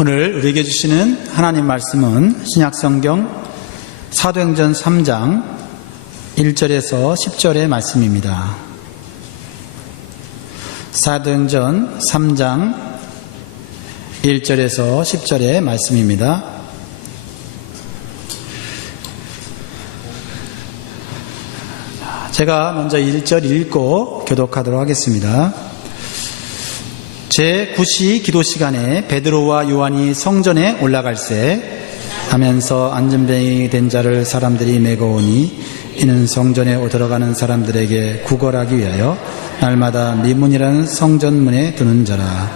오늘 우리에게 주시는 하나님 말씀은 신약성경 사도행전 3장 1절에서 10절의 말씀입니다. 사도행전 3장 1절에서 10절의 말씀입니다. 제가 먼저 1절 읽고 교독하도록 하겠습니다. 제9시 기도 시간에 베드로와 요한이 성전에 올라갈새 하면서 안전병이 된 자를 사람들이 메고 오니 이는 성전에 들어가는 사람들에게 구걸하기 위하여 날마다 미문이라는 성전문에 두는 자라.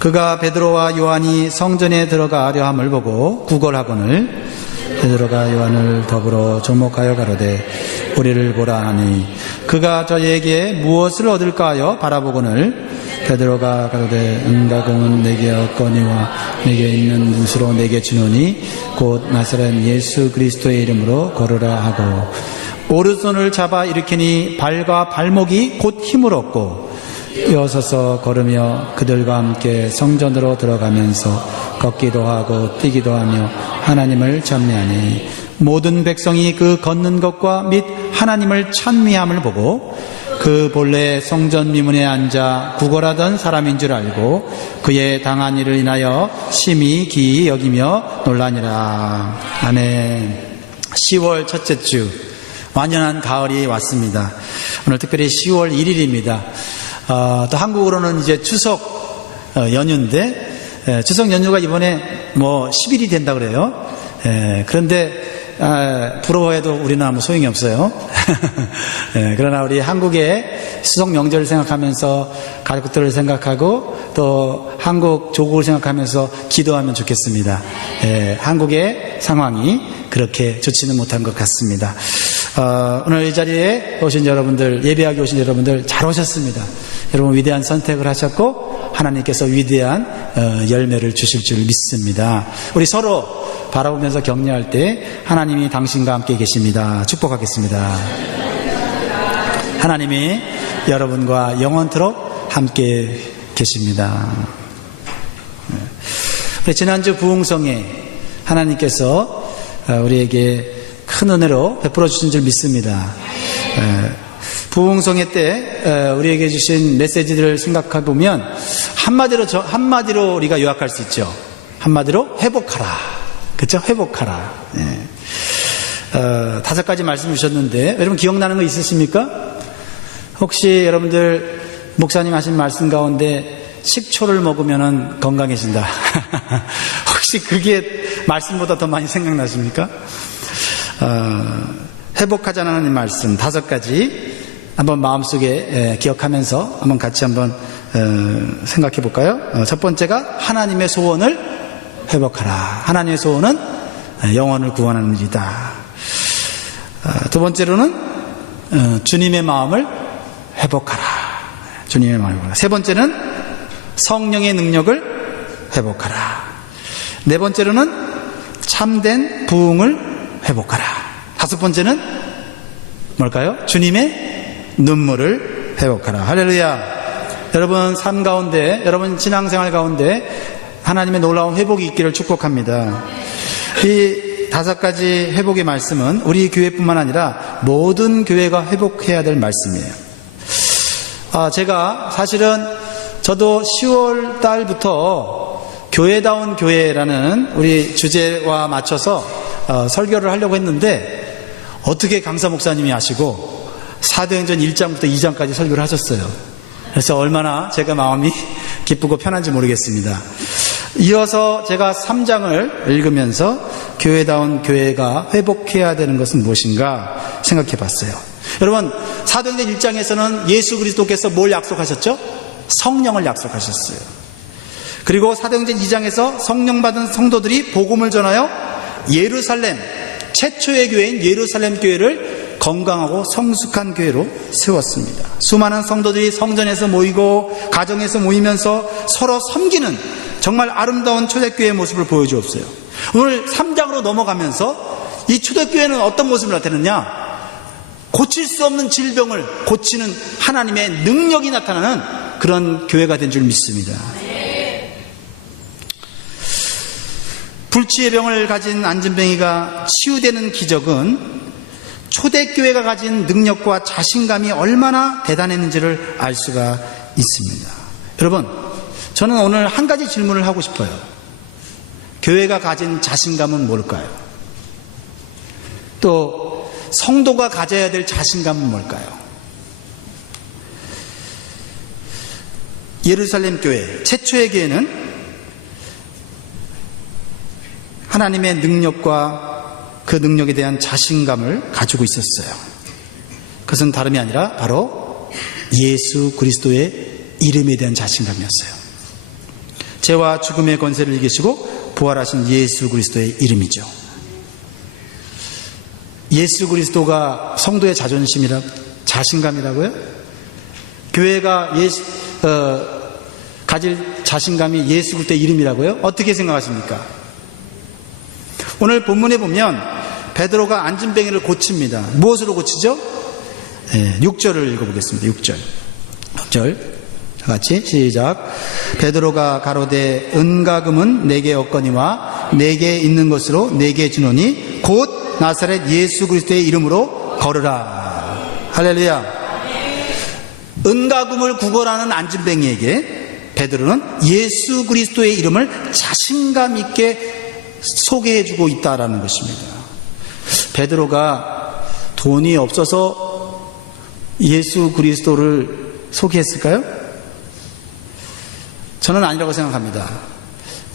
그가 베드로와 요한이 성전에 들어가려 함을 보고 구걸하거늘 베드로가 요한을 더불어 조목하여 가로되 우리를 보라 하니 그가 저희에게 무엇을 얻을까 하여 바라보거늘 베드로가 가로되 은과 금은 내게 얻거니와 내게 있는 문수로 내게 주노니 곧 나사렛 예수 그리스도의 이름으로 걸으라 하고 오른손을 잡아 일으키니 발과 발목이 곧 힘을 얻고 이어서서 걸으며 그들과 함께 성전으로 들어가면서 걷기도 하고 뛰기도 하며 하나님을 찬미하니 모든 백성이 그 걷는 것과 및 하나님을 찬미함을 보고 그 본래 성전 미문에 앉아 구걸하던 사람인 줄 알고 그의 당한 일을 인하여 심히 기이 여기며 놀라니라. 아멘. 10월 첫째 주 완연한 가을이 왔습니다. 오늘 특별히 10월 1일입니다. 또 한국으로는 이제 추석 연휴인데 추석 연휴가 이번에 10일이 된다 그래요. 그런데 부러워해도 우리는 아무 소용이 없어요. 그러나 우리 한국의 추석 명절을 생각하면서 가족들을 생각하고 또 한국 조국을 생각하면서 기도하면 좋겠습니다. 한국의 상황이 그렇게 좋지는 못한 것 같습니다. 오늘 이 자리에 오신 여러분들, 예배하기 오신 여러분들 잘 오셨습니다. 여러분 위대한 선택을 하셨고 하나님께서 위대한 열매를 주실 줄 믿습니다. 우리 서로 바라보면서 격려할 때 하나님이 당신과 함께 계십니다. 축복하겠습니다. 하나님이 여러분과 영원토록 함께 계십니다. 지난주 부흥성에 하나님께서 우리에게 큰 은혜로 베풀어 주신 줄 믿습니다. 부흥성회 때 우리에게 주신 메시지들을 생각해 보면 한마디로 우리가 요약할 수 있죠. 한마디로 회복하라. 그렇죠? 회복하라. 5가지 말씀 주셨는데 여러분 기억나는 거 있으십니까? 혹시 여러분들 목사님 하신 말씀 가운데 식초를 먹으면 건강해진다. 혹시 그게 말씀보다 더 많이 생각나십니까? 회복하자는 말씀 5가지 한번 마음속에 기억하면서 한번 같이 한번 생각해 볼까요? 첫 번째가 하나님의 소원을 회복하라. 하나님의 소원은 영혼을 구원하는 일이다. 두 번째로는 주님의 마음을 회복하라. 주님의 마음을 회복하라. 세 번째는 성령의 능력을 회복하라. 네 번째로는 참된 부흥을 회복하라. 5번째는 뭘까요? 주님의 눈물을 회복하라. 할렐루야. 여러분 삶 가운데, 여러분 신앙생활 가운데 하나님의 놀라운 회복이 있기를 축복합니다. 이 5가지 회복의 말씀은 우리 교회뿐만 아니라 모든 교회가 회복해야 될 말씀이에요. 제가 사실은 저도 10월 달부터 교회다운 교회라는 우리 주제와 맞춰서 설교를 하려고 했는데 어떻게 강사 목사님이 아시고 사도행전 1장부터 2장까지 설교를 하셨어요. 그래서 얼마나 제가 마음이 기쁘고 편한지 모르겠습니다. 이어서 제가 3장을 읽으면서 교회다운 교회가 회복해야 되는 것은 무엇인가 생각해 봤어요. 여러분 사도행전 1장에서는 예수 그리스도께서 뭘 약속하셨죠? 성령을 약속하셨어요. 그리고 사도행전 2장에서 성령 받은 성도들이 복음을 전하여 예루살렘, 최초의 교회인 예루살렘 교회를 건강하고 성숙한 교회로 세웠습니다. 수많은 성도들이 성전에서 모이고 가정에서 모이면서 서로 섬기는 정말 아름다운 초대교회의 모습을 보여주었어요. 오늘 3장으로 넘어가면서 이 초대교회는 어떤 모습을 나타내느냐? 고칠 수 없는 질병을 고치는 하나님의 능력이 나타나는 그런 교회가 된 줄 믿습니다. 불치의 병을 가진 안진뱅이가 치유되는 기적은 초대교회가 가진 능력과 자신감이 얼마나 대단했는지를 알 수가 있습니다. 여러분, 저는 오늘 한 가지 질문을 하고 싶어요. 교회가 가진 자신감은 뭘까요? 또 성도가 가져야 될 자신감은 뭘까요? 예루살렘 교회, 최초의 교회는 하나님의 능력과 그 능력에 대한 자신감을 가지고 있었어요. 그것은 다름이 아니라 바로 예수 그리스도의 이름에 대한 자신감이었어요. 죄와 죽음의 권세를 이기시고 부활하신 예수 그리스도의 이름이죠. 예수 그리스도가 성도의 자신감이라고요? 교회가 가질 자신감이 예수 그리스도의 이름이라고요? 어떻게 생각하십니까? 오늘 본문에 보면 베드로가 안진뱅이를 고칩니다. 무엇으로 고치죠? 6절을 읽어보겠습니다. 6절 같이 시작. 베드로가 가로되 은과 금은 내게 없거니와 내게 있는 것으로 내게 주노니 곧 나사렛 예수 그리스도의 이름으로 걸으라. 할렐루야. 은과 금을 구걸하는 안진뱅이에게 베드로는 예수 그리스도의 이름을 자신감 있게 소개해주고 있다라는 것입니다. 베드로가 돈이 없어서 예수 그리스도를 소개했을까요? 저는 아니라고 생각합니다.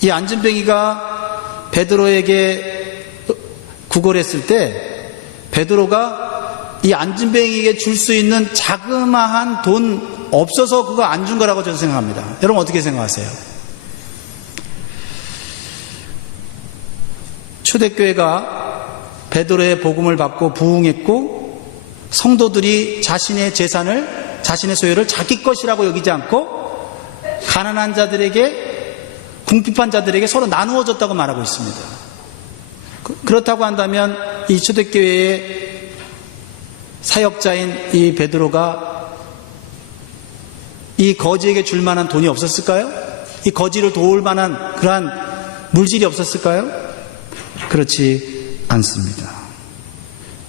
이 안진뱅이가 베드로에게 구걸했을 때 베드로가 이 안진뱅이에게 줄 수 있는 자그마한 돈 없어서 그거 안 준 거라고 저는 생각합니다. 여러분 어떻게 생각하세요? 초대교회가 베드로의 복음을 받고 부흥했고 성도들이 자신의 재산을, 자신의 소유를 자기 것이라고 여기지 않고 가난한 자들에게, 궁핍한 자들에게 서로 나누어 줬다고 말하고 있습니다. 그렇다고 한다면 이 초대교회의 사역자인 이 베드로가 이 거지에게 줄 만한 돈이 없었을까요? 이 거지를 도울 만한 그러한 물질이 없었을까요? 그렇지 않습니다.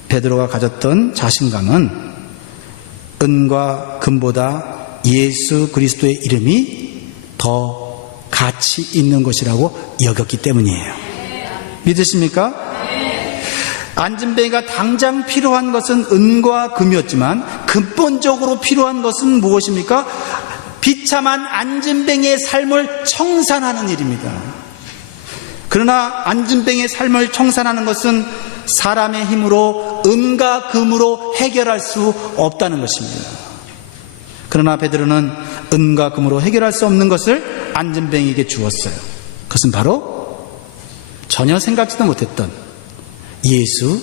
베드로가 가졌던 자신감은 은과 금보다 예수 그리스도의 이름이 더 가치 있는 것이라고 여겼기 때문이에요. 믿으십니까? 안진뱅이가 당장 필요한 것은 은과 금이었지만 근본적으로 필요한 것은 무엇입니까? 비참한 안진뱅이의 삶을 청산하는 일입니다. 그러나 안진뱅이의 삶을 청산하는 것은 사람의 힘으로 은과 금으로 해결할 수 없다는 것입니다. 그러나 베드로는 은과 금으로 해결할 수 없는 것을 안진뱅이에게 주었어요. 그것은 바로 전혀 생각지도 못했던 예수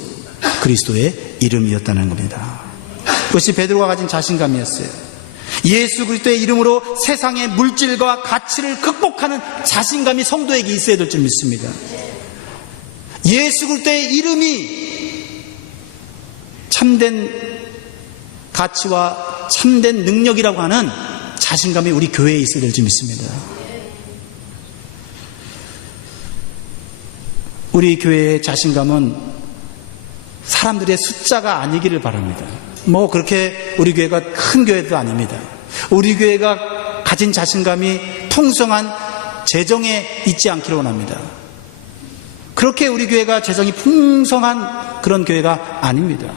그리스도의 이름이었다는 겁니다. 그것이 베드로가 가진 자신감이었어요. 예수 그리스도의 이름으로 세상의 물질과 가치를 극복하는 자신감이 성도에게 있어야 될 줄 믿습니다. 예수 그리스도의 이름이 참된 가치와 참된 능력이라고 하는 자신감이 우리 교회에 있어야 될 줄 믿습니다. 우리 교회의 자신감은 사람들의 숫자가 아니기를 바랍니다. 뭐 그렇게 우리 교회가 큰 교회도 아닙니다. 우리 교회가 가진 자신감이 풍성한 재정에 있지 않기를 원합니다. 그렇게 우리 교회가 재정이 풍성한 그런 교회가 아닙니다.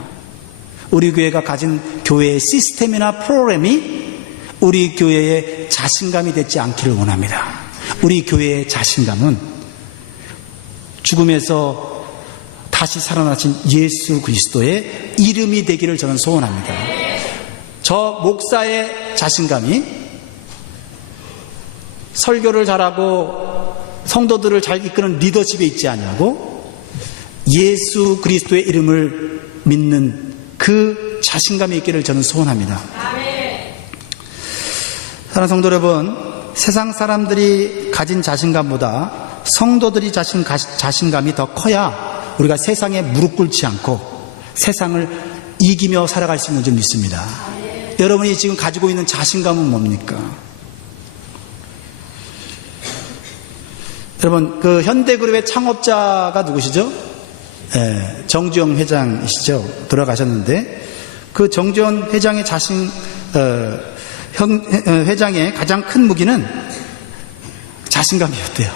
우리 교회가 가진 교회의 시스템이나 프로그램이 우리 교회의 자신감이 되지 않기를 원합니다. 우리 교회의 자신감은 죽음에서 다시 살아나신 예수 그리스도의 이름이 되기를 저는 소원합니다. 저 목사의 자신감이 설교를 잘하고 성도들을 잘 이끄는 리더십에 있지 않냐고 예수 그리스도의 이름을 믿는 그 자신감이 있기를 저는 소원합니다. 사랑하는 성도 여러분, 세상 사람들이 가진 자신감보다 성도들이 가진 자신감이 더 커야 우리가 세상에 무릎 꿇지 않고 세상을 이기며 살아갈 수 있는 줄 믿습니다. 여러분이 지금 가지고 있는 자신감은 뭡니까? 여러분, 그 현대그룹의 창업자가 누구시죠? 정주영 회장이시죠. 돌아가셨는데 그 정주영 회장의 회장의 가장 큰 무기는 자신감이었대요.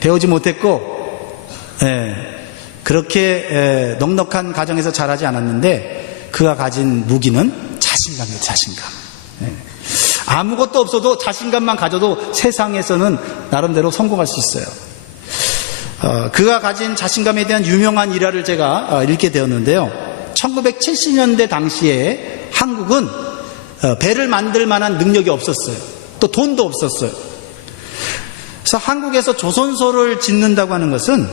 배우지 못했고 그렇게 넉넉한 가정에서 자라지 않았는데 그가 가진 무기는 자신감이에요. 자신감. 아무것도 없어도 자신감만 가져도 세상에서는 나름대로 성공할 수 있어요. 그가 가진 자신감에 대한 유명한 일화를 제가 읽게 되었는데요. 1970년대 당시에 한국은 배를 만들 만한 능력이 없었어요. 또 돈도 없었어요. 그래서 한국에서 조선소를 짓는다고 하는 것은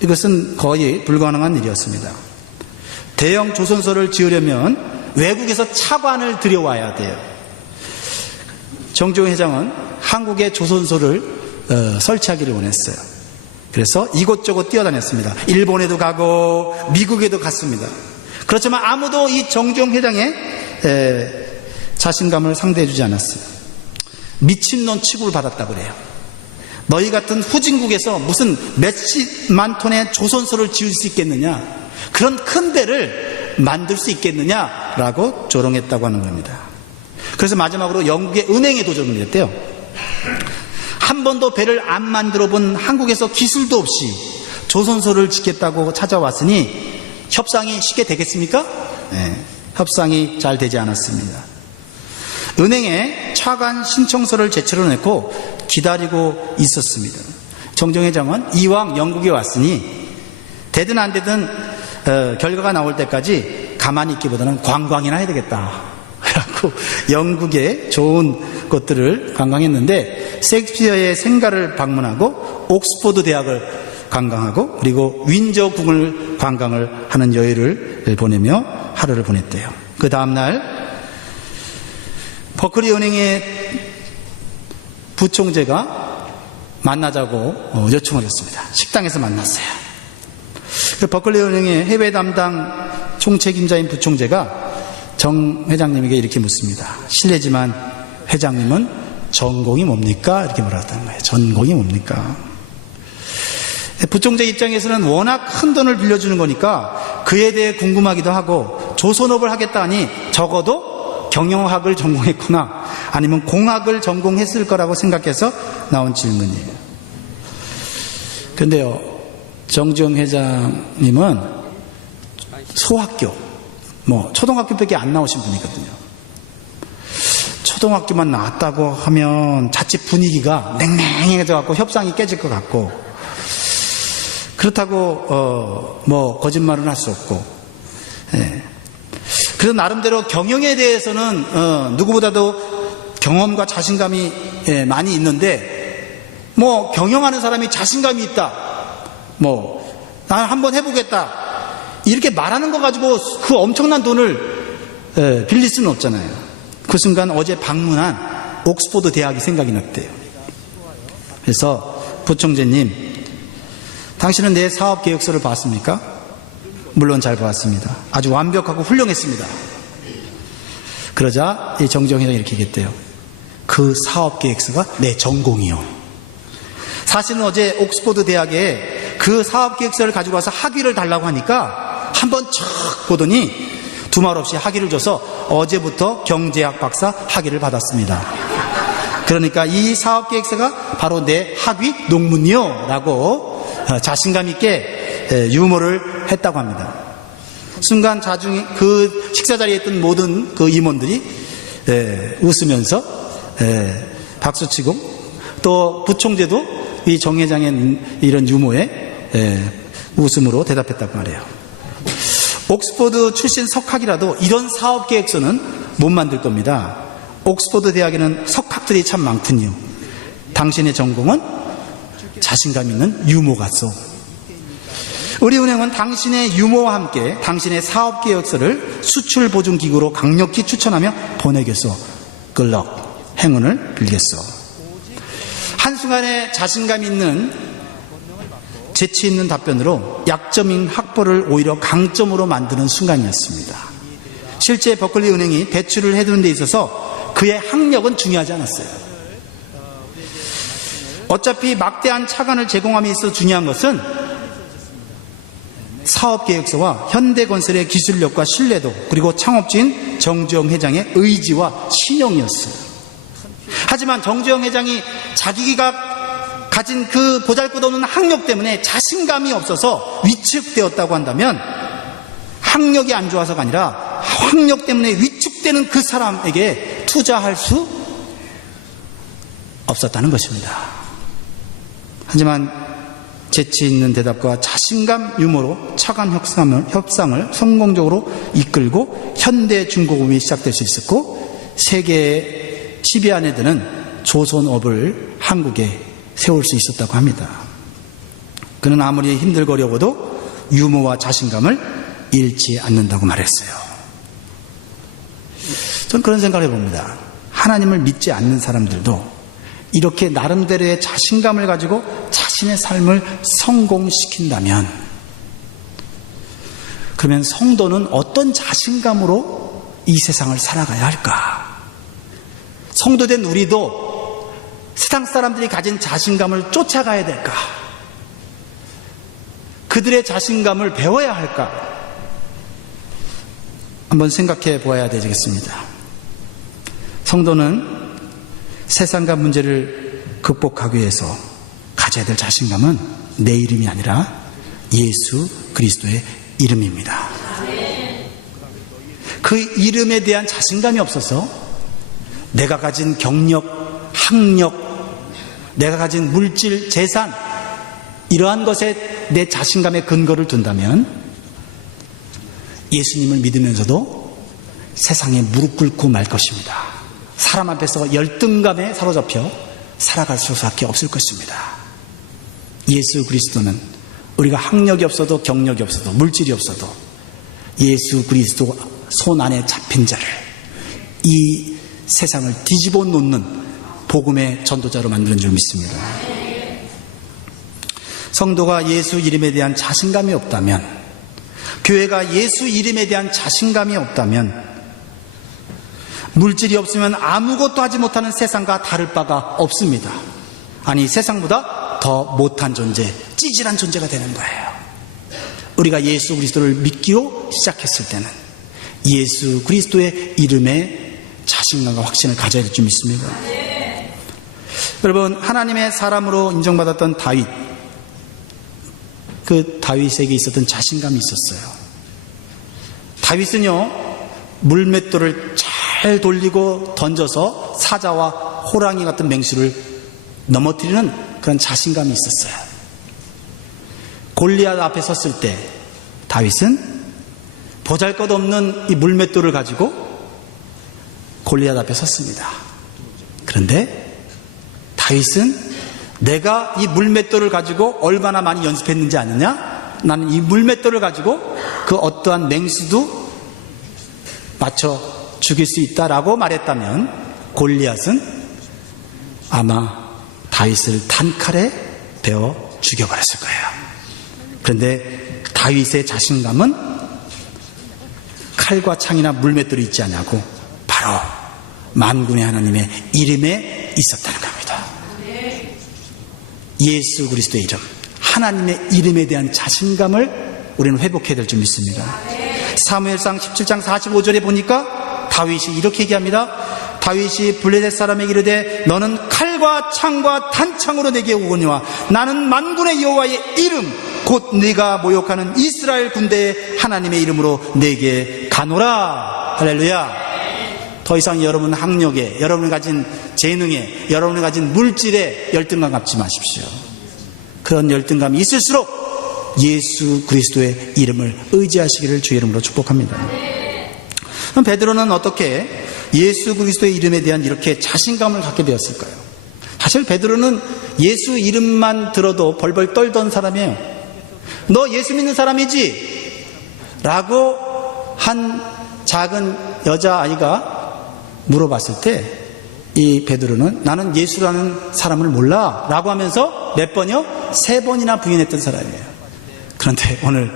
이것은 거의 불가능한 일이었습니다. 대형 조선소를 지으려면 외국에서 차관을 들여와야 돼요. 정주영 회장은 한국에 조선소를 설치하기를 원했어요. 그래서 이곳저곳 뛰어다녔습니다. 일본에도 가고 미국에도 갔습니다. 그렇지만 아무도 이 정주영 회장의 자신감을 상대해주지 않았어요. 미친놈 취급을 받았다고 그래요. 너희 같은 후진국에서 무슨 몇십만 톤의 조선소를 지을 수 있겠느냐, 그런 큰 배를 만들 수 있겠느냐라고 조롱했다고 하는 겁니다. 그래서 마지막으로 영국의 은행에 도전을 했대요. 한 번도 배를 안 만들어 본 한국에서 기술도 없이 조선소를 짓겠다고 찾아왔으니 협상이 쉽게 되겠습니까? 협상이 잘 되지 않았습니다. 은행에 차관 신청서를 제출해놓고 기다리고 있었습니다. 정주영 회장은 이왕 영국에 왔으니 되든 안 되든 결과가 나올 때까지 가만히 있기보다는 관광이나 해야 되겠다. 그래갖고 영국의 좋은 곳들을 관광했는데 셰익스피어의 생가를 방문하고 옥스퍼드 대학을 관광하고 그리고 윈저 궁을 관광을 하는 여유를 보내며 하루를 보냈대요. 그 다음날 버클리 은행의 부총재가 만나자고 요청을 했습니다. 식당에서 만났어요. 그 버클리 은행의 해외 담당 총책임자인 부총재가 정 회장님에게 이렇게 묻습니다. 실례지만 회장님은 전공이 뭡니까? 이렇게 물었다는 거예요. 전공이 뭡니까? 부총재 입장에서는 워낙 큰 돈을 빌려주는 거니까 그에 대해 궁금하기도 하고 조선업을 하겠다 하니 적어도 경영학을 전공했거나 아니면 공학을 전공했을 거라고 생각해서 나온 질문이에요. 근데요, 정주영 회장님은 소학교, 초등학교밖에 안 나오신 분이거든요. 초등학교만 나왔다고 하면 자칫 분위기가 냉랭해져 갖고 협상이 깨질 것 같고, 그렇다고 거짓말은 할 수 없고, 그래서 나름대로 경영에 대해서는 누구보다도 경험과 자신감이 많이 있는데, 경영하는 사람이 자신감이 있다, 난 한번 해보겠다, 이렇게 말하는 거 가지고 그 엄청난 돈을 빌릴 수는 없잖아요. 그 순간 어제 방문한 옥스퍼드 대학이 생각이 났대요. 그래서 부총재님, 당신은 내 사업 계획서를 봤습니까? 물론 잘 봤습니다. 아주 완벽하고 훌륭했습니다. 그러자 이 정주영 회장이 이렇게 얘기했대요. 그 사업 계획서가 내 전공이요. 사실은 어제 옥스퍼드 대학에 그 사업 계획서를 가지고 와서 학위를 달라고 하니까 한번 척 보더니 두말 없이 학위를 줘서 어제부터 경제학 박사 학위를 받았습니다. 그러니까 이 사업 계획서가 바로 내 학위 논문이요 라고 자신감 있게 유머를 했다고 합니다. 순간 자중이 그 식사 자리에 있던 모든 그 임원들이 웃으면서 박수치고, 또 부총재도 이 정 회장의 이런 유머에 웃음으로 대답했단 말이에요. 옥스퍼드 출신 석학이라도 이런 사업 계획서는 못 만들 겁니다. 옥스퍼드 대학에는 석학들이 참 많군요. 당신의 전공은 자신감 있는 유머가소. 우리은행은 당신의 유머와 함께 당신의 사업 계획서를 수출 보증 기구로 강력히 추천하며 보내겠소. 글럭 행운을 빌겠소. 한순간에 자신감 있는 재치 있는 답변으로 약점인 학벌을 오히려 강점으로 만드는 순간이었습니다. 실제 버클리 은행이 대출을 해두는 데 있어서 그의 학력은 중요하지 않았어요. 어차피 막대한 차관을 제공함에 있어 중요한 것은 사업계획서와 현대건설의 기술력과 신뢰도, 그리고 창업주인 정주영 회장의 의지와 신용이었어요. 하지만 정주영 회장이 자기가 가진 그 보잘것없는 학력 때문에 자신감이 없어서 위축되었다고 한다면, 학력이 안 좋아서가 아니라 학력 때문에 위축되는 그 사람에게 투자할 수 없었다는 것입니다. 하지만 재치 있는 대답과 자신감 유머로 차관 협상을 성공적으로 이끌고 현대중공업이 시작될 수 있었고, 세계의 지배 안에 드는 조선업을 한국에 세울 수 있었다고 합니다. 그는 아무리 힘들거려워도 유머와 자신감을 잃지 않는다고 말했어요. 저는 그런 생각을 해봅니다. 하나님을 믿지 않는 사람들도 이렇게 나름대로의 자신감을 가지고 자신의 삶을 성공시킨다면, 그러면 성도는 어떤 자신감으로 이 세상을 살아가야 할까? 성도된 우리도 세상 사람들이 가진 자신감을 쫓아가야 될까? 그들의 자신감을 배워야 할까? 한번 생각해 보아야 되겠습니다. 성도는 세상과 문제를 극복하기 위해서 가져야 될 자신감은 내 이름이 아니라 예수 그리스도의 이름입니다. 그 이름에 대한 자신감이 없어서 내가 가진 경력, 학력, 내가 가진 물질, 재산, 이러한 것에 내 자신감의 근거를 둔다면 예수님을 믿으면서도 세상에 무릎 꿇고 말 것입니다. 사람 앞에서 열등감에 사로잡혀 살아갈 수밖에 없을 것입니다. 예수 그리스도는 우리가 학력이 없어도 경력이 없어도 물질이 없어도 예수 그리스도 손 안에 잡힌 자를 이 세상을 뒤집어 놓는 복음의 전도자로 만드는 줄 믿습니다. 성도가 예수 이름에 대한 자신감이 없다면, 교회가 예수 이름에 대한 자신감이 없다면, 물질이 없으면 아무것도 하지 못하는 세상과 다를 바가 없습니다. 아니, 세상보다 더 못한 존재, 찌질한 존재가 되는 거예요. 우리가 예수 그리스도를 믿기로 시작했을 때는 예수 그리스도의 이름에 자신감과 확신을 가져야 될 줄 믿습니다. 여러분, 하나님의 사람으로 인정받았던 다윗, 그 다윗에게 있었던 자신감이 있었어요. 다윗은요, 물맷돌을 잘 돌리고 던져서 사자와 호랑이 같은 맹수를 넘어뜨리는 그런 자신감이 있었어요. 골리앗 앞에 섰을 때 다윗은 보잘것없는 이 물맷돌을 가지고 골리앗 앞에 섰습니다. 그런데 다윗은 내가 이 물맷돌을 가지고 얼마나 많이 연습했는지 아느냐? 나는 이 물맷돌을 가지고 그 어떠한 맹수도 맞춰 죽일 수 있다라고 말했다면 골리앗은 아마 다윗을 단칼에 베어 죽여버렸을 거예요. 그런데 다윗의 자신감은 칼과 창이나 물맷돌이 있지 않냐고 바로 만군의 하나님의 이름에 있었다는 겁니다. 예수 그리스도의 이름, 하나님의 이름에 대한 자신감을 우리는 회복해야 될 줄 믿습니다. 사무엘상 17장 45절에 보니까 다윗이 이렇게 얘기합니다. 다윗이 블레셋 사람에게 이르되 너는 칼과 창과 단창으로 내게 오거니와 나는 만군의 여호와의 이름 곧 네가 모욕하는 이스라엘 군대의 하나님의 이름으로 내게 가노라. 할렐루야. 더 이상 여러분 학력에, 여러분이 가진 재능에, 여러분이 가진 물질에 열등감 갖지 마십시오. 그런 열등감이 있을수록 예수 그리스도의 이름을 의지하시기를 주의 이름으로 축복합니다. 그럼 베드로는 어떻게 예수 그리스도의 이름에 대한 이렇게 자신감을 갖게 되었을까요? 사실 베드로는 예수 이름만 들어도 벌벌 떨던 사람이에요. 너 예수 믿는 사람이지? 라고 한 작은 여자아이가 물어봤을 때 이 베드로는 나는 예수라는 사람을 몰라 라고 하면서 몇 번이요? 3번이나 부인했던 사람이에요. 그런데 오늘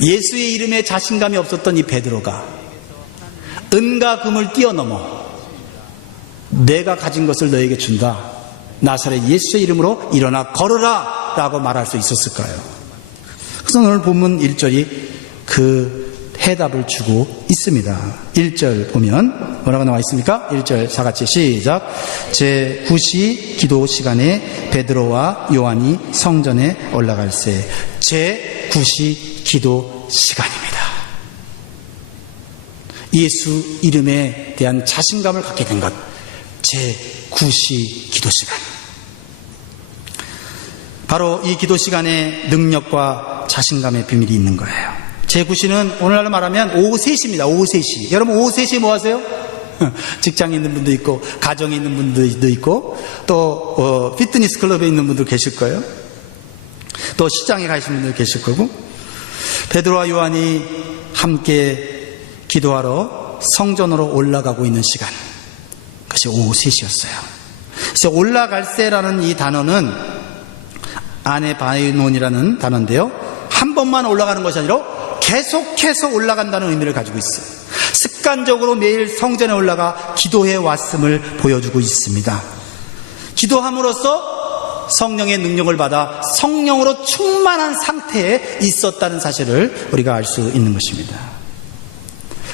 예수의 이름에 자신감이 없었던 이 베드로가 은과 금을 뛰어넘어 내가 가진 것을 너에게 준다, 나사렛 예수의 이름으로 일어나 걸어라 라고 말할 수 있었을까요? 그래서 오늘 본문 1절이 그 해답을 주고 있습니다. 1절 보면 뭐라고 나와 있습니까? 1절 다 같이 시작. 제9시 기도 시간에 베드로와 요한이 성전에 올라갈새. 제9시 기도 시간입니다. 예수 이름에 대한 자신감을 갖게 된 것, 제9시 기도 시간. 바로 이 기도 시간에 능력과 자신감의 비밀이 있는 거예요. 제9시는 오늘날로 말하면 오후 3시입니다. 오후 3시. 여러분 오후 3시에 뭐 하세요? 직장에 있는 분도 있고 가정에 있는 분들도 있고 또 피트니스 클럽에 있는 분들 계실 거예요. 또 시장에 가시는 분들 계실 거고, 베드로와 요한이 함께 기도하러 성전으로 올라가고 있는 시간, 그것이 오후 3시였어요. 그래서 올라갈새라는 이 단어는 아네바이논이라는 단어인데요, 한 번만 올라가는 것이 아니라 계속해서 올라간다는 의미를 가지고 있어요. 습관적으로 매일 성전에 올라가 기도해 왔음을 보여주고 있습니다. 기도함으로써 성령의 능력을 받아 성령으로 충만한 상태에 있었다는 사실을 우리가 알 수 있는 것입니다.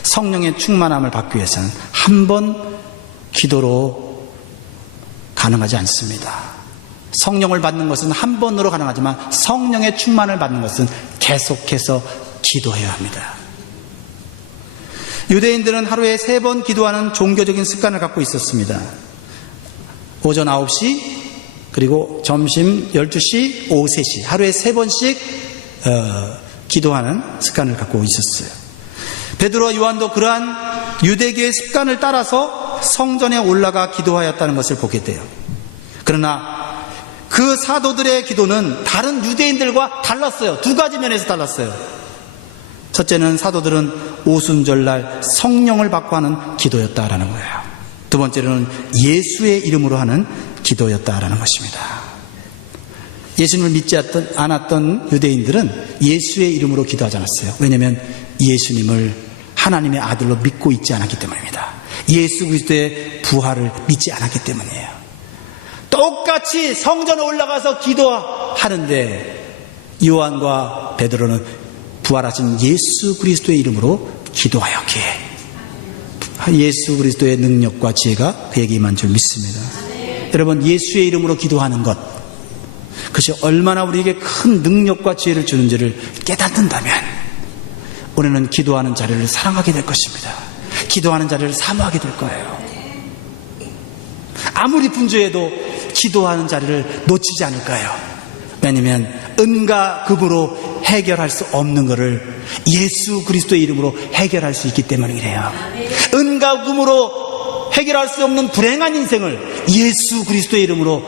성령의 충만함을 받기 위해서는 한 번 기도로 가능하지 않습니다. 성령을 받는 것은 한 번으로 가능하지만 성령의 충만을 받는 것은 계속해서 기도해야 합니다. 유대인들은 하루에 3번 기도하는 종교적인 습관을 갖고 있었습니다. 오전 9시, 그리고 점심 12시, 오후 3시, 하루에 3번씩 기도하는 습관을 갖고 있었어요. 베드로와 요한도 그러한 유대교의 습관을 따라서 성전에 올라가 기도하였다는 것을 보게 돼요. 그러나 그 사도들의 기도는 다른 유대인들과 달랐어요. 두 가지 면에서 달랐어요. 첫째는 사도들은 오순절날 성령을 받고 하는 기도였다라는 거예요. 두 번째로는 예수의 이름으로 하는 기도였다라는 것입니다. 예수님을 믿지 않았던 유대인들은 예수의 이름으로 기도하지 않았어요. 왜냐하면 예수님을 하나님의 아들로 믿고 있지 않았기 때문입니다. 예수 그리스도의 부활을 믿지 않았기 때문이에요. 똑같이 성전에 올라가서 기도하는데 요한과 베드로는 부활하신 예수 그리스도의 이름으로 기도하였기에 예수 그리스도의 능력과 지혜가 그에게 임한 줄 믿습니다. 여러분, 예수의 이름으로 기도하는 것, 그것이 얼마나 우리에게 큰 능력과 지혜를 주는지를 깨닫는다면 우리는 기도하는 자리를 사랑하게 될 것입니다. 기도하는 자리를 사모하게 될 거예요. 아무리 분주해도 기도하는 자리를 놓치지 않을 거예요. 왜냐하면 은과 금으로 해결할 수 없는 것을 예수 그리스도의 이름으로 해결할 수 있기 때문이래요. 은과 금으로 해결할 수 없는 불행한 인생을 예수 그리스도의 이름으로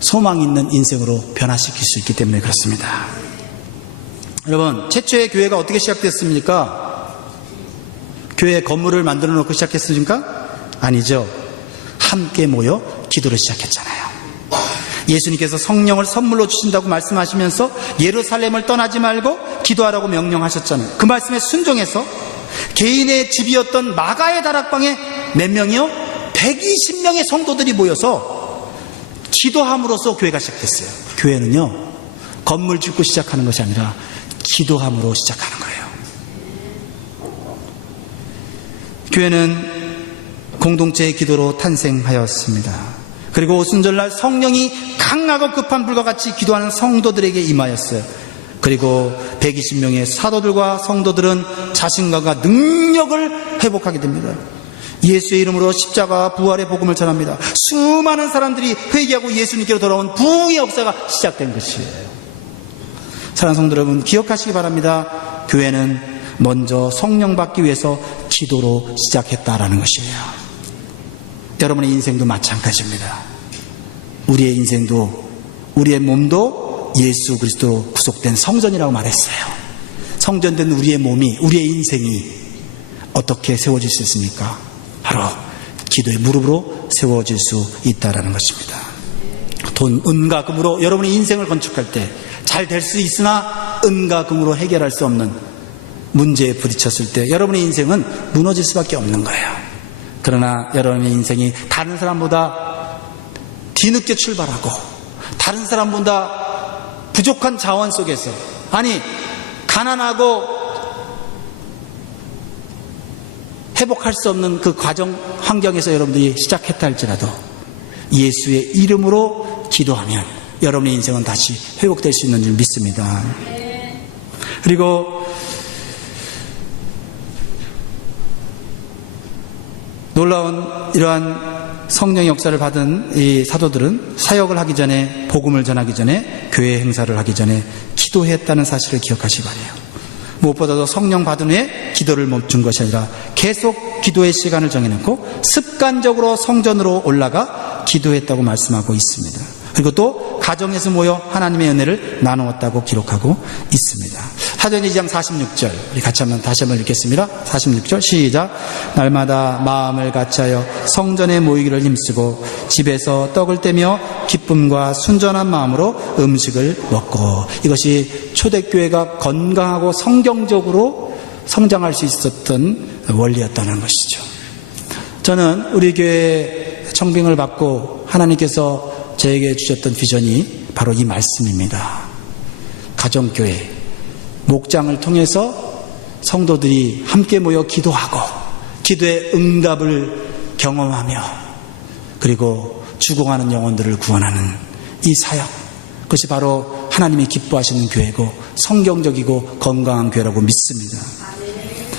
소망 있는 인생으로 변화시킬 수 있기 때문에 그렇습니다. 여러분, 최초의 교회가 어떻게 시작됐습니까? 교회 건물을 만들어 놓고 시작했습니까? 아니죠. 함께 모여 기도를 시작했잖아요. 예수님께서 성령을 선물로 주신다고 말씀하시면서 예루살렘을 떠나지 말고 기도하라고 명령하셨잖아요. 그 말씀에 순종해서 개인의 집이었던 마가의 다락방에 몇 명이요? 120명의 성도들이 모여서 기도함으로써 교회가 시작됐어요. 교회는요, 건물 짓고 시작하는 것이 아니라 기도함으로 시작하는 거예요. 교회는 공동체의 기도로 탄생하였습니다. 그리고 오순절날 성령이 강하고 급한 불과 같이 기도하는 성도들에게 임하였어요. 그리고 120명의 사도들과 성도들은 자신감과 능력을 회복하게 됩니다. 예수의 이름으로 십자가 부활의 복음을 전합니다. 수많은 사람들이 회개하고 예수님께로 돌아온 부흥의 역사가 시작된 것이에요. 사랑하는 성도 여러분, 기억하시기 바랍니다. 교회는 먼저 성령 받기 위해서 기도로 시작했다라는 것이에요. 여러분의 인생도 마찬가지입니다. 우리의 인생도, 우리의 몸도 예수 그리스도로 구속된 성전이라고 말했어요. 성전된 우리의 몸이, 우리의 인생이 어떻게 세워질 수 있습니까? 바로 기도의 무릎으로 세워질 수 있다는 것입니다. 돈, 은과 금으로 여러분의 인생을 건축할 때 잘 될 수 있으나 은과 금으로 해결할 수 없는 문제에 부딪혔을 때 여러분의 인생은 무너질 수밖에 없는 거예요. 그러나 여러분의 인생이 다른 사람보다 뒤늦게 출발하고 다른 사람보다 부족한 자원 속에서, 아니 가난하고 회복할 수 없는 그 과정 환경에서 여러분들이 시작했다 할지라도 예수의 이름으로 기도하면 여러분의 인생은 다시 회복될 수 있는 줄 믿습니다. 그리고 놀라운 이러한 성령 역사를 받은 이 사도들은 사역을 하기 전에, 복음을 전하기 전에, 교회 행사를 하기 전에 기도했다는 사실을 기억하시기 바라요. 무엇보다도 성령 받은 후에 기도를 멈춘 것이 아니라 계속 기도의 시간을 정해놓고 습관적으로 성전으로 올라가 기도했다고 말씀하고 있습니다. 그리고 또 가정에서 모여 하나님의 은혜를 나누었다고 기록하고 있습니다. 사도행전 2장 46절 우리 같이 다시 한번 읽겠습니다. 46절 시작. 날마다 마음을 같이하여 성전에 모이기를 힘쓰고 집에서 떡을 떼며 기쁨과 순전한 마음으로 음식을 먹고. 이것이 초대교회가 건강하고 성경적으로 성장할 수 있었던 원리였다는 것이죠. 저는 우리 교회 청빙을 받고 하나님께서 저에게 주셨던 비전이 바로 이 말씀입니다. 가정교회, 목장을 통해서 성도들이 함께 모여 기도하고 기도의 응답을 경험하며 그리고 죽어가는 영혼들을 구원하는 이 사역, 그것이 바로 하나님이 기뻐하시는 교회고 성경적이고 건강한 교회라고 믿습니다.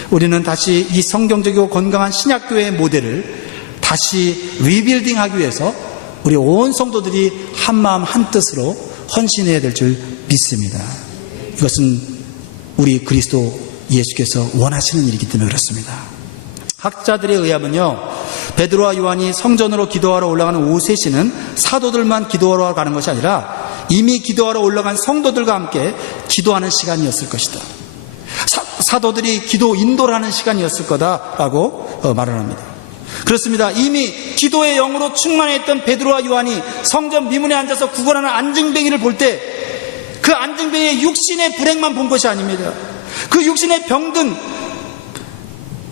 우리는 다시 이 성경적이고 건강한 신약교회의 모델을 다시 리빌딩하기 위해서 우리 온 성도들이 한 마음 한 뜻으로 헌신해야 될 줄 믿습니다. 이것은 우리 그리스도 예수께서 원하시는 일이기 때문에 그렇습니다. 학자들에 의하면요, 베드로와 요한이 성전으로 기도하러 올라가는 오후 3시는 사도들만 기도하러 가는 것이 아니라 이미 기도하러 올라간 성도들과 함께 기도하는 시간이었을 것이다. 사도들이 기도 인도를 하는 시간이었을 거다라고 말을 합니다. 그렇습니다. 이미 기도의 영으로 충만했던 베드로와 요한이 성전 미문에 앉아서 구걸하는 안증뱅이를 볼 때 그 안증뱅이의 육신의 불행만 본 것이 아닙니다. 그 육신의 병든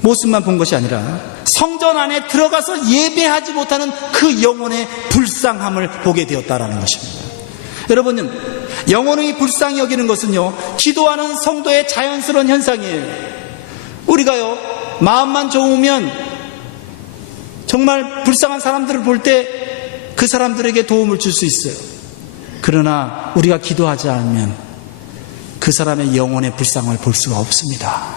모습만 본 것이 아니라 성전 안에 들어가서 예배하지 못하는 그 영혼의 불쌍함을 보게 되었다라는 것입니다. 여러분, 영혼의 불쌍히 여기는 것은요, 기도하는 성도의 자연스러운 현상이에요. 우리가요, 마음만 좋으면 정말 불쌍한 사람들을 볼 때 그 사람들에게 도움을 줄 수 있어요. 그러나 우리가 기도하지 않으면 그 사람의 영혼의 불쌍함을 볼 수가 없습니다.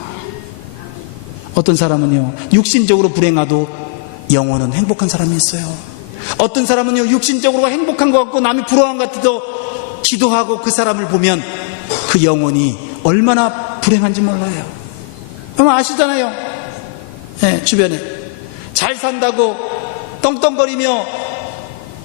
어떤 사람은요, 육신적으로 불행하도 영혼은 행복한 사람이 있어요. 어떤 사람은요, 육신적으로 행복한 것 같고 남이 부러워한 것 같아도 기도하고 그 사람을 보면 그 영혼이 얼마나 불행한지 몰라요. 여러분 아시잖아요. 네, 주변에 잘 산다고 떵떵거리며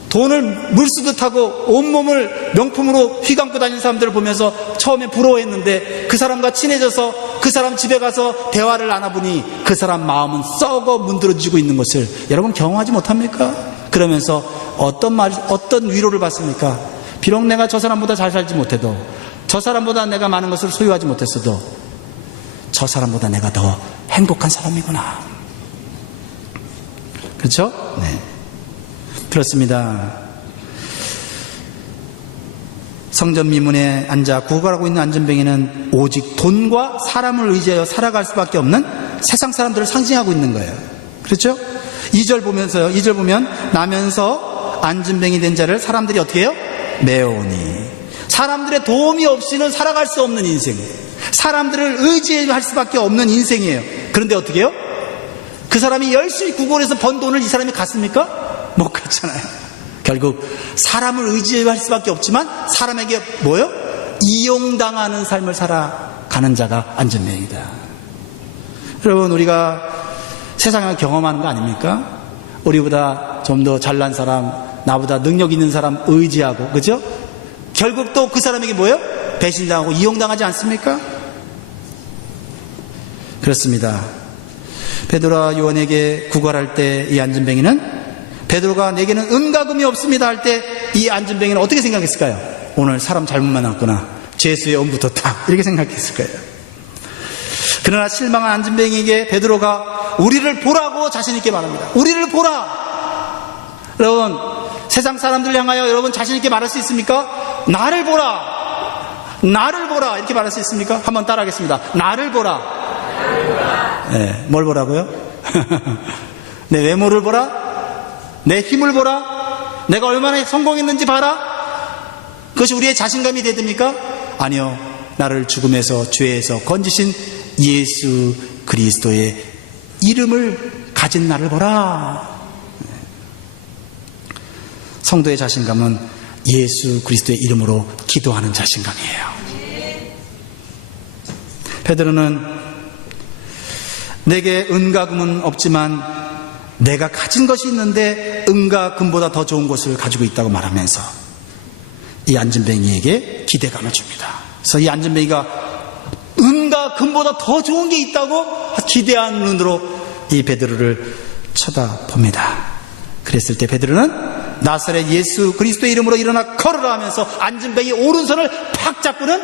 돈을 물쓰듯 하고 온몸을 명품으로 휘감고 다니는 사람들을 보면서 처음에 부러워했는데 그 사람과 친해져서 그 사람 집에 가서 대화를 나눠보니 그 사람 마음은 썩어 문드러지고 있는 것을 여러분 경험하지 못합니까? 그러면서 어떤 위로를 받습니까? 비록 내가 저 사람보다 잘 살지 못해도, 저 사람보다 내가 많은 것을 소유하지 못했어도 저 사람보다 내가 더 행복한 사람이구나. 그렇죠? 네. 그렇습니다. 성전 미문에 앉아 구걸하고 있는 안전뱅이는 오직 돈과 사람을 의지하여 살아갈 수밖에 없는 세상 사람들을 상징하고 있는 거예요. 그렇죠? 2절 보면 나면서 안전뱅이 된 자를 사람들이 어떻게 해요? 메오니. 사람들의 도움이 없이는 살아갈 수 없는 인생, 사람들을 의지할 수밖에 없는 인생이에요. 그런데 어떻게 해요? 그 사람이 열심히 구걸해서 번 돈을 이 사람이 갔습니까? 못 갔잖아요. 결국 사람을 의지할 수밖에 없지만 사람에게 뭐요? 이용당하는 삶을 살아가는 자가 안전뱅이다. 여러분, 우리가 세상을 경험하는 거 아닙니까? 우리보다 좀 더 잘난 사람, 나보다 능력 있는 사람 의지하고, 그죠? 결국 또 그 사람에게 뭐예요? 배신당하고 이용당하지 않습니까? 그렇습니다. 베드로와 요한에게 구걸할 때 이 안전뱅이는, 베드로가 내게는 은과금이 없습니다 할 때 이 안전뱅이는 어떻게 생각했을까요? 오늘 사람 잘못 만났구나, 죄수의 엄 붙었다, 이렇게 생각했을 거예요. 그러나 실망한 안전뱅이에게 베드로가 우리를 보라고 자신 있게 말합니다. 우리를 보라. 여러분, 세상 사람들을 향하여 여러분 자신 있게 말할 수 있습니까? 나를 보라, 나를 보라, 이렇게 말할 수 있습니까? 한번 따라하겠습니다. 나를 보라. 네, 뭘 보라고요? 내 외모를 보라? 내 힘을 보라? 내가 얼마나 성공했는지 봐라? 그것이 우리의 자신감이 됩니까? 아니요. 나를 죽음에서 죄에서 건지신 예수 그리스도의 이름을 가진 나를 보라. 성도의 자신감은 예수 그리스도의 이름으로 기도하는 자신감이에요. 베드로는 내게 은과 금은 없지만 내가 가진 것이 있는데 은과 금보다 더 좋은 것을 가지고 있다고 말하면서 이 안진뱅이에게 기대감을 줍니다. 그래서 이 안진뱅이가 은과 금보다 더 좋은 게 있다고 기대한 눈으로 이 베드로를 쳐다봅니다. 그랬을 때 베드로는 나사렛 예수 그리스도의 이름으로 일어나 걸으라 하면서 안진뱅이 오른손을 팍 잡고는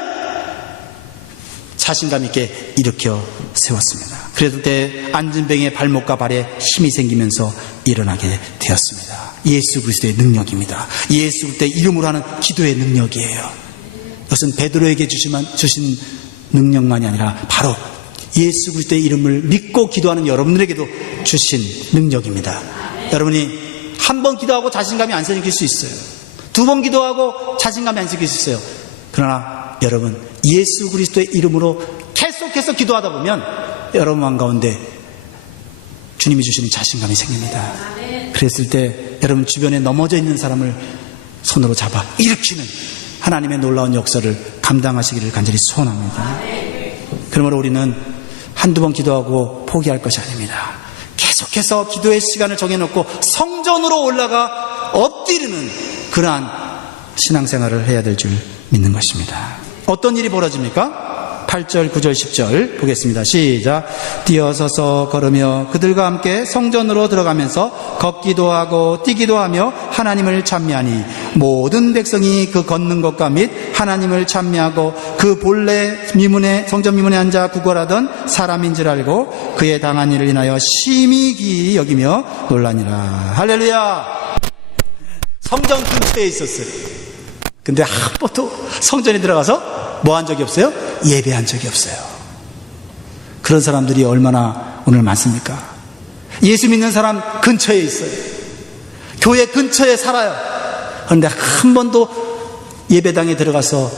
자신감 있게 일으켜 세웠습니다. 그랬을 때 안진뱅이의 발목과 발에 힘이 생기면서 일어나게 되었습니다. 예수 그리스도의 능력입니다. 예수 그리스도의 이름으로 하는 기도의 능력이에요. 이것은 베드로에게 주신 능력만이 아니라 바로 예수 그리스도의 이름을 믿고 기도하는 여러분들에게도 주신 능력입니다. 여러분이 한 번 기도하고 자신감이 안 생길 수 있어요. 두 번 기도하고 자신감이 안 생길 수 있어요. 그러나 여러분 예수 그리스도의 이름으로 계속해서 기도하다 보면 여러분 마음 가운데 주님이 주시는 자신감이 생깁니다. 그랬을 때 여러분 주변에 넘어져 있는 사람을 손으로 잡아 일으키는 하나님의 놀라운 역사를 감당하시기를 간절히 소원합니다. 그러므로 우리는 한두 번 기도하고 포기할 것이 아닙니다. 계속해서 기도의 시간을 정해놓고 성전으로 올라가 엎드리는 그러한 신앙생활을 해야 될 줄 믿는 것입니다. 어떤 일이 벌어집니까? 8절, 9절, 10절 보겠습니다. 시작. 뛰어서서 걸으며 그들과 함께 성전으로 들어가면서 걷기도 하고 뛰기도 하며 하나님을 찬미하니 모든 백성이 그 걷는 것과 및 하나님을 찬미하고 그 본래 미문에 성전 미문에 앉아 구걸하던 사람인 줄 알고 그의 당한 일을 인하여 심히 기이 여기며 놀라니라. 할렐루야. 성전 근처에 있었어요. 근데 한 번도 성전에 들어가서 뭐 한 적이 없어요? 예배한 적이 없어요. 그런 사람들이 얼마나 오늘 많습니까? 예수 믿는 사람 근처에 있어요. 교회 근처에 살아요. 그런데 한 번도 예배당에 들어가서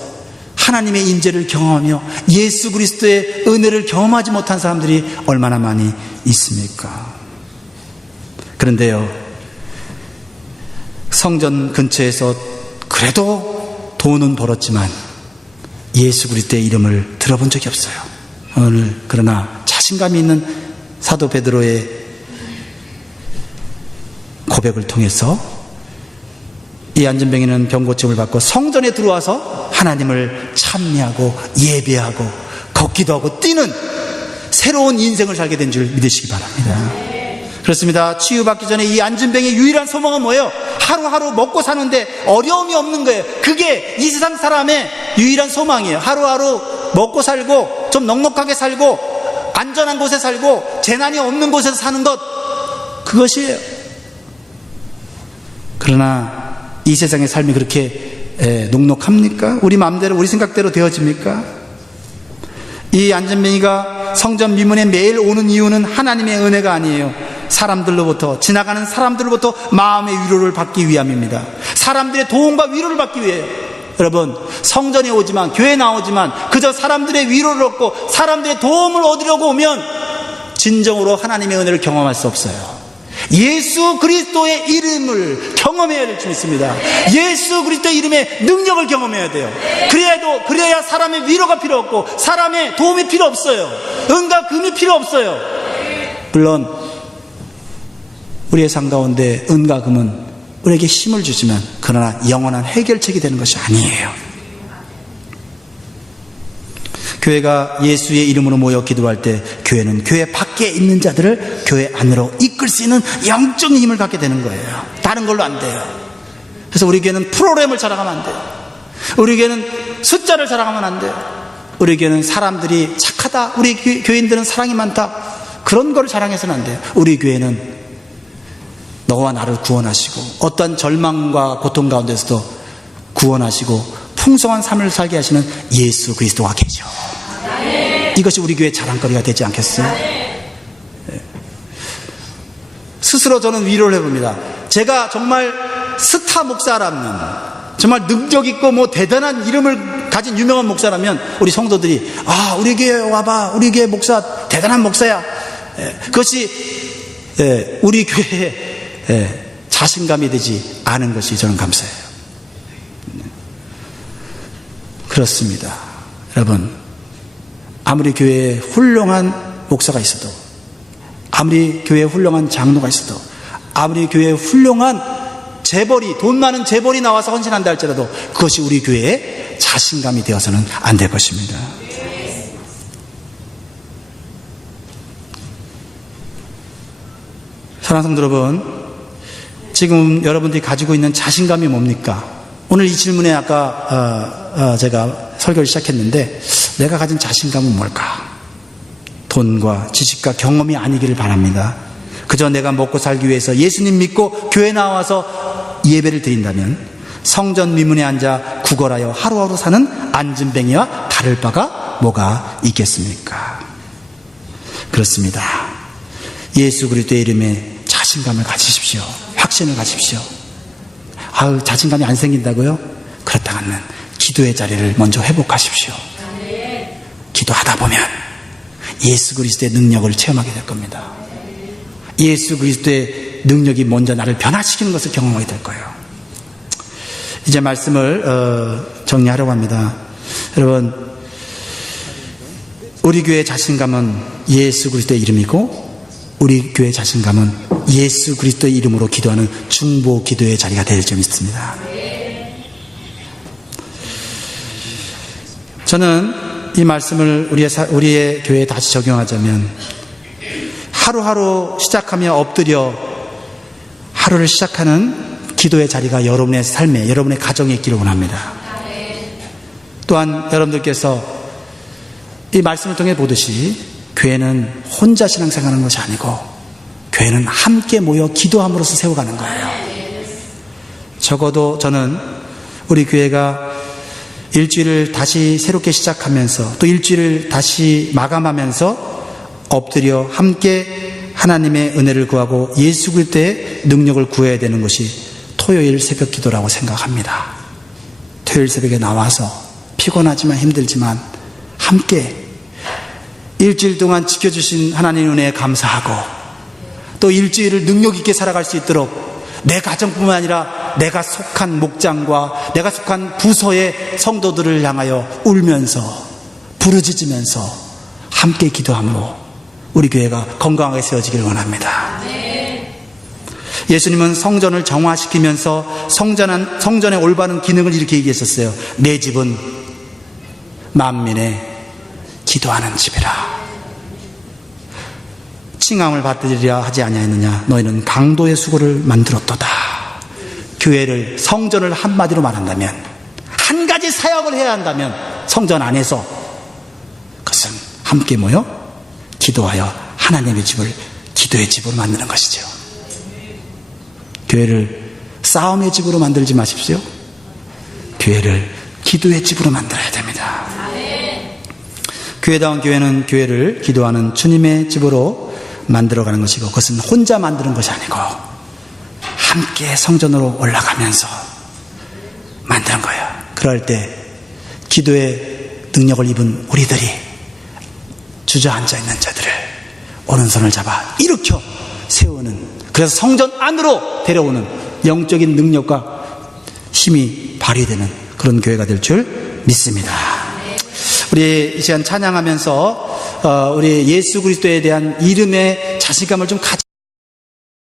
하나님의 임재를 경험하며 예수 그리스도의 은혜를 경험하지 못한 사람들이 얼마나 많이 있습니까? 그런데요, 성전 근처에서 그래도 돈은 벌었지만 예수 그리스도의 이름을 들어본 적이 없어요. 오늘 그러나 자신감이 있는 사도 베드로의 고백을 통해서 이 안진뱅이는 병고침을 받고 성전에 들어와서 하나님을 찬미하고 예배하고 걷기도 하고 뛰는 새로운 인생을 살게 된 줄 믿으시기 바랍니다. 그렇습니다. 치유받기 전에 이 안진뱅이의 유일한 소망은 뭐예요? 하루하루 먹고 사는데 어려움이 없는 거예요. 그게 이 세상 사람의 유일한 소망이에요. 하루하루 먹고 살고 좀 넉넉하게 살고 안전한 곳에 살고 재난이 없는 곳에서 사는 것, 그것이에요. 그러나 이 세상의 삶이 그렇게 녹록합니까? 우리 마음대로 우리 생각대로 되어집니까? 이 안진뱅이가 성전 미문에 매일 오는 이유는 하나님의 은혜가 아니에요. 사람들로부터, 지나가는 사람들로부터 마음의 위로를 받기 위함입니다. 사람들의 도움과 위로를 받기 위해요. 여러분, 성전에 오지만, 교회에 나오지만 그저 사람들의 위로를 얻고 사람들의 도움을 얻으려고 오면 진정으로 하나님의 은혜를 경험할 수 없어요. 예수 그리스도의 이름을 경험해야 될 줄 믿습니다. 예수 그리스도의 이름의 능력을 경험해야 돼요. 그래야 사람의 위로가 필요 없고 사람의 도움이 필요 없어요. 은과 금이 필요 없어요. 물론 우리의 삶 가운데 은과 금은 우리에게 힘을 주지만 그러나 영원한 해결책이 되는 것이 아니에요. 교회가 예수의 이름으로 모여 기도할 때 교회는 교회 밖에 있는 자들을 교회 안으로 이끌 수 있는 영적인 힘을 갖게 되는 거예요. 다른 걸로 안 돼요. 그래서 우리 교회는 프로그램을 자랑하면 안 돼요. 우리 교회는 숫자를 자랑하면 안 돼요. 우리 교회는 사람들이 착하다, 우리 교인들은 사랑이 많다, 그런 걸 자랑해서는 안 돼요. 우리 교회는 너와 나를 구원하시고 어떠한 절망과 고통 가운데서도 구원하시고 풍성한 삶을 살게 하시는 예수 그리스도가 계셔. 이것이 우리 교회의 자랑거리가 되지 않겠어요? 스스로 저는 위로를 해봅니다. 제가 정말 스타 목사라면, 정말 능력 있고 뭐 대단한 이름을 가진 유명한 목사라면 우리 성도들이 우리 교회 와봐, 우리 교회 목사 대단한 목사야. 그것이 우리 교회의 자신감이 되지 않은 것이 저는 감사해요. 그렇습니다. 여러분, 아무리 교회에 훌륭한 목사가 있어도, 아무리 교회에 훌륭한 장로가 있어도, 아무리 교회에 훌륭한 재벌이, 돈 많은 재벌이 나와서 헌신한다 할지라도 그것이 우리 교회의 자신감이 되어서는 안 될 것입니다. 사랑하는 성도 여러분, 지금 여러분들이 가지고 있는 자신감이 뭡니까? 오늘 이 질문에 아까 제가 설교를 시작했는데, 내가 가진 자신감은 뭘까? 돈과 지식과 경험이 아니기를 바랍니다. 그저 내가 먹고 살기 위해서 예수님 믿고 교회 나와서 예배를 드린다면 성전 미문에 앉아 구걸하여 하루하루 사는 안진뱅이와 다를 바가 뭐가 있겠습니까? 그렇습니다. 예수 그리스도의 이름에 자신감을 가지십시오. 확신을 가지십시오. 자신감이 안 생긴다고요? 그렇다면 기도의 자리를 먼저 회복하십시오. 기도하다 보면 예수 그리스도의 능력을 체험하게 될 겁니다. 예수 그리스도의 능력이 먼저 나를 변화시키는 것을 경험하게 될 거예요. 이제 말씀을 정리하려고 합니다. 여러분, 우리 교회의 자신감은 예수 그리스도의 이름이고, 우리 교회의 자신감은 예수 그리스도의 이름으로 기도하는 중보 기도의 자리가 될 점이 있습니다. 저는 이 말씀을 우리의 교회에 다시 적용하자면, 하루하루 시작하며 엎드려 하루를 시작하는 기도의 자리가 여러분의 삶에, 여러분의 가정에 있기를 원합니다. 또한 여러분들께서 이 말씀을 통해 보듯이 교회는 혼자 신앙생활하는 것이 아니고 교회는 함께 모여 기도함으로써 세워가는 거예요. 적어도 저는 우리 교회가 일주일을 다시 새롭게 시작하면서 또 일주일을 다시 마감하면서 엎드려 함께 하나님의 은혜를 구하고 예수 그리스도의 능력을 구해야 되는 것이 토요일 새벽 기도라고 생각합니다. 토요일 새벽에 나와서 피곤하지만 힘들지만 함께 일주일 동안 지켜주신 하나님의 은혜에 감사하고 또 일주일을 능력 있게 살아갈 수 있도록 내 가정뿐만 아니라 내가 속한 목장과 내가 속한 부서의 성도들을 향하여 울면서 부르짖으면서 함께 기도함으로 우리 교회가 건강하게 세워지기를 원합니다. 예수님은 성전을 정화시키면서 성전의 올바른 기능을 이렇게 얘기했었어요. 내 집은 만민의 기도하는 집이라. 칭함을 받으리라 하지 아니하였느냐. 너희는 강도의 수고를 만들었도다. 교회를, 성전을 한마디로 말한다면, 한 가지 사역을 해야 한다면 성전 안에서 그것은 함께 모여 기도하여 하나님의 집을 기도의 집으로 만드는 것이죠. 교회를 싸움의 집으로 만들지 마십시오. 교회를 기도의 집으로 만들어야 됩니다. 교회다운 교회는 교회를 기도하는 주님의 집으로 만들어가는 것이고, 그것은 혼자 만드는 것이 아니고 함께 성전으로 올라가면서 만드는 거예요. 그럴 때 기도의 능력을 입은 우리들이 주저앉아 있는 자들을 오른손을 잡아 일으켜 세우는, 그래서 성전 안으로 데려오는 영적인 능력과 힘이 발휘되는 그런 교회가 될 줄 믿습니다. 우리 이 시간 찬양하면서 우리 예수 그리스도에 대한 이름의 자신감을 좀 가지